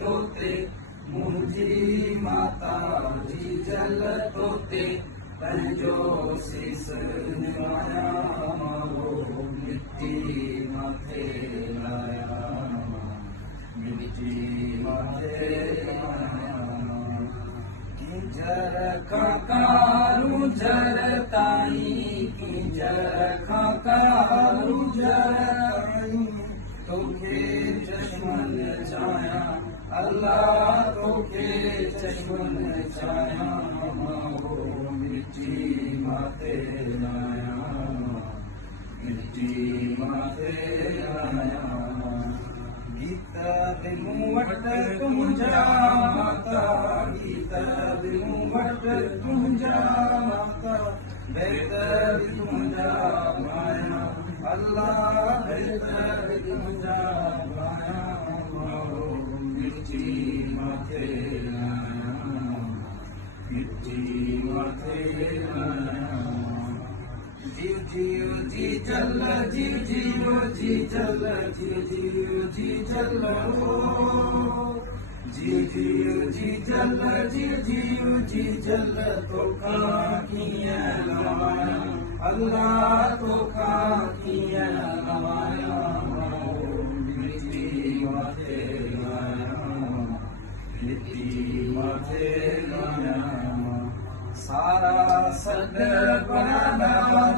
तोते मुंहिंजी माता जी जल तोते पंहिंजो सीस निवाया मारो मिटी माथे लाया मिटी माथे जर खाकारू जर ताई जर खाकारू जर तोखे चश्मन चाया अल्लाह तोखे चश्मन चाया मिट्टी माथे लाया मिट्टी माथे लाया गीत बिनु वट तुंहिंजा माता गीत बिनु वट तुंहिंजा माता बेहतर तुंहिंजा माया अल्लाह बेहतर तुंहिंजा माया मिट्टी माथे लाया मिट्टी माथे लाया जीव जीव जी जल जीव जीव जी जल जीव जीव जी जल जीव जीव जी जल जीव जीव जी जल तोखा कीअं लवाया अल्लाह तोखा कीअं लवाया मिट्टी माथे लाया मिट्टी माथे लाया सारा सद परादा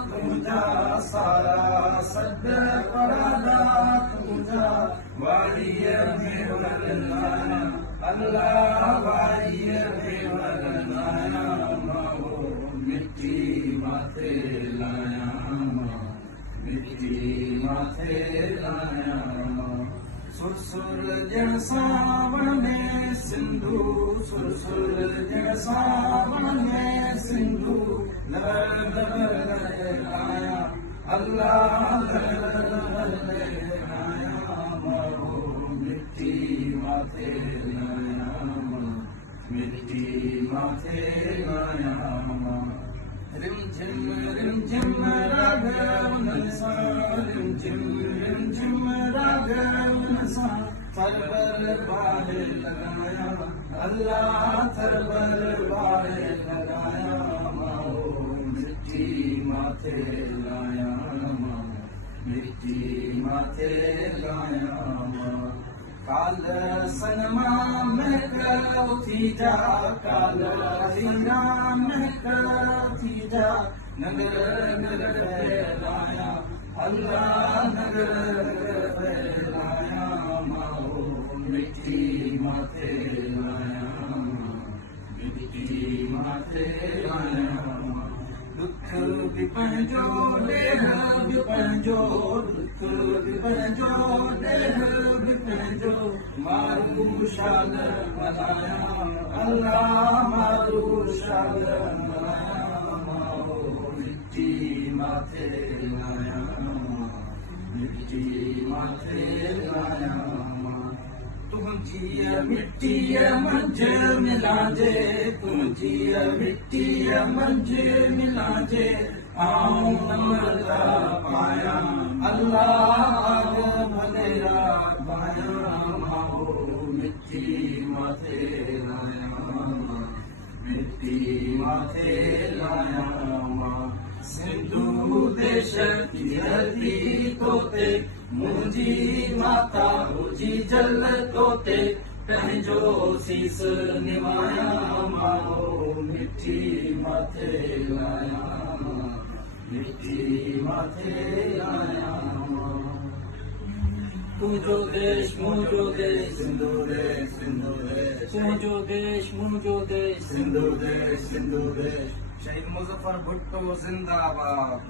तुंहिंजा सारा सद परादा तुंहिंजा वारीअ में वरनाया अल्लाह वारीअ में वरनाया मिट्टी माथे लाया मिट्टी माथे लाया सुरसुर जण सावण में सिंधु सुरसुर जण सावण में सिंधु लहर लहर आया अल्लाह आया मारो मिट्टी माथे लाया मिट्टी माथे लाया रिम झिम राघवन सा रिम झिम राघवन सा थरबर बाहे लगाया अल्लाह थरबर बाहे लगाया मारो मिट्टी माथे लाया मिट्टी माथे लाया काल सनमा महक उथी जा काल हीरा महक उथी जा नगर नगर लाया अल्लाह नगर लाया मारो मिट्टी माथे लाया मिट्टी माथे लाया दुख भी पंहिंजो ॾेह भी पंहिंजो दुख भी पंहिंजो ॾेह भी पंहिंजो मारू शाद मनाया अल्लाह मारू शाद मनाया मारो मिट्टी माथे लाया मिट्टी माथे लाया तुंहिंजी मिट्टीअ मंझ मिलांजे तुंहिंजी मिट्टीअ मंझ मिलांजे आऊं नमरदा पाया अल्लाह भलेरा पाया माहो मिट्टी माथे लाया मिट्टी माथे लाया सिंधु देश की धरती तोते मुंहिंजी माता मुंहिंजी जल तोते पंहिंजो सीस निवाया माहो मिट्टी माथे लाया मिट्टी माथे लाया तुंहिंजो देश मुंहिंजो देश सिंधु देश सिंधु देश तुंहिंजो देश मुंहिंजो देश सिंधु देश सिंधु देश शहीद मुज़फ़्फ़र भुट्टो जिंदाबाद।